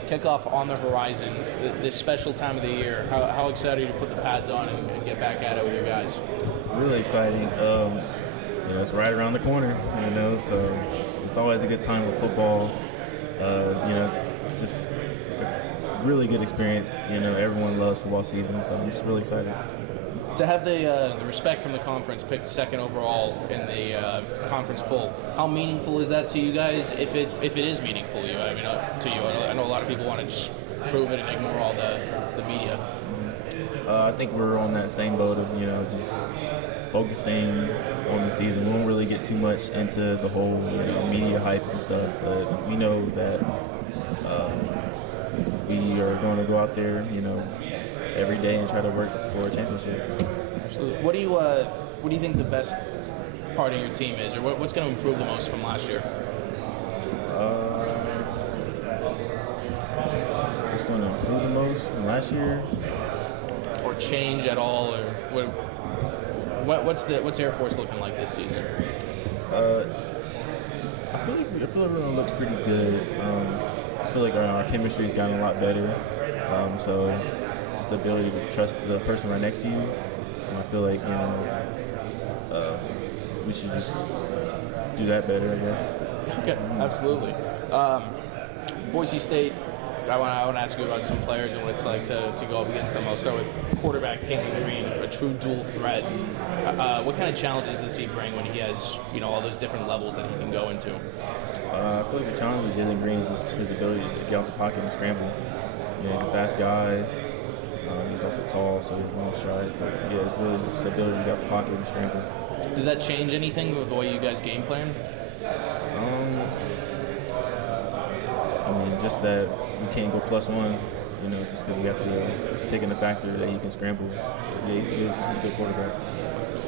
Kickoff on the horizon, this special time of the year. How excited are you to put the pads on and get back at it with your guys? Really exciting. It's right around the corner, so it's always a good time with football. It's just a really good experience. Everyone loves football season, so I'm just really excited. To have the respect from the conference picked second overall in the conference poll, how meaningful is that to you guys? If it is meaningful to you, I know a lot of people want to just prove it and ignore all the media. I think we're on that same boat of just focusing on the season. We won't really get too much into the whole media hype and stuff, but we know that we are going to go out there, every day and try to work for a championship. Absolutely. What do you think the best part of your team is, or what's going to improve the most from last year? What's going to improve the most from last year? Or change at all, or what's Air Force looking like this season? I feel like we're going to look pretty good. I feel like our chemistry's gotten a lot better. So just the ability to trust the person right next to you. I feel like we should just do that better, I guess. Okay, absolutely. Boise State. I want to ask you about some players and what it's like to go up against them. I'll start with quarterback Taylen Green, a true dual threat. What kind of challenges does he bring when he has all those different levels that he can go into? I feel like the challenge with Taylen Green is just his ability to get out the pocket and scramble. He's a fast guy. He's also tall, so he has long strides. But it's really just his ability to get out the pocket and scramble. Does that change anything with the way you guys game plan? Just that we can't go +1, just because we have to take into factor that he can scramble. Yeah, he's a good quarterback.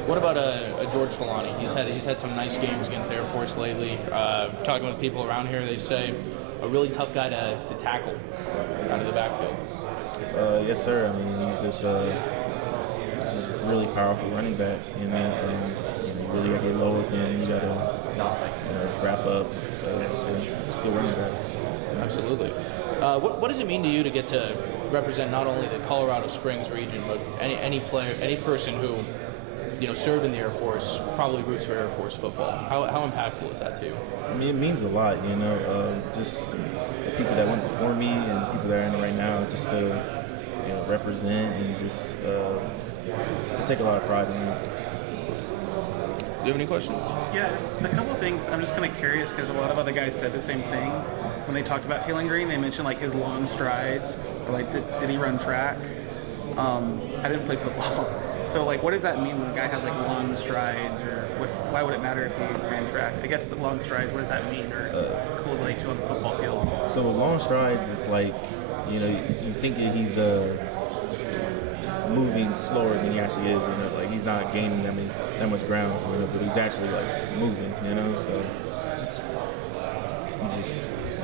What about a George Holani? He's had some nice games against Air Force lately. Talking with people around here, they say a really tough guy to tackle out of the backfield. Yes, sir. He's just really powerful running back. You really got to get low with him. You got to wrap up. So it's a good running back. Absolutely. What does it mean to you to get to represent not only the Colorado Springs region, but any player, any person who served in the Air Force, probably roots for Air Force football? How impactful is that to you? It means a lot. Just the people that went before me and the people that are in it right now, just to represent and just I take a lot of pride in that. Do you have any questions? Yeah, just a couple of things. I'm just kind of curious because a lot of other guys said the same thing when they talked about Taylen Green. They mentioned his long strides, or did he run track? I didn't play football, so what does that mean when a guy has long strides, or why would it matter if he ran track? I guess the long strides. What does that mean, or correlate to on the football field? So long strides, it's you think that he's moving slower than he actually is. He's not gaining that much ground, but he's actually moving. So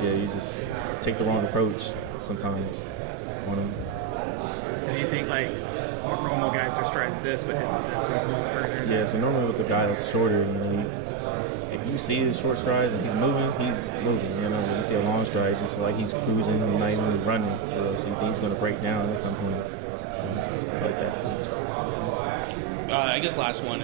you just take the wrong approach sometimes on him. Because you think normal guys their strides this, but his is this, or he's going further. Yeah. So normally with the guy that's shorter, if you see his short strides and he's moving, When you see a long stride, it's just he's cruising, and not even running. So you think he's going to break down at some point. Like that. I guess last one.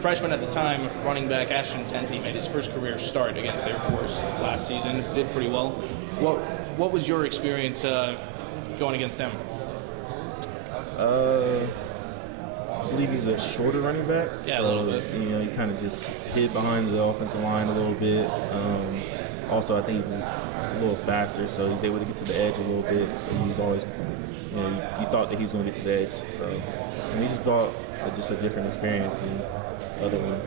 Freshman at the time, running back Ashton Tenty made his first career start against Air Force last season. Did pretty well. What was your experience going against him? I believe he's a shorter running back. Yeah, so, a little bit. He kind of just hid behind the offensive line a little bit. Also, I think he's a little faster, so he's able to get to the edge a little bit. And he's always, you thought that he was going to get to the edge. So, he just brought just a different experience than the other one.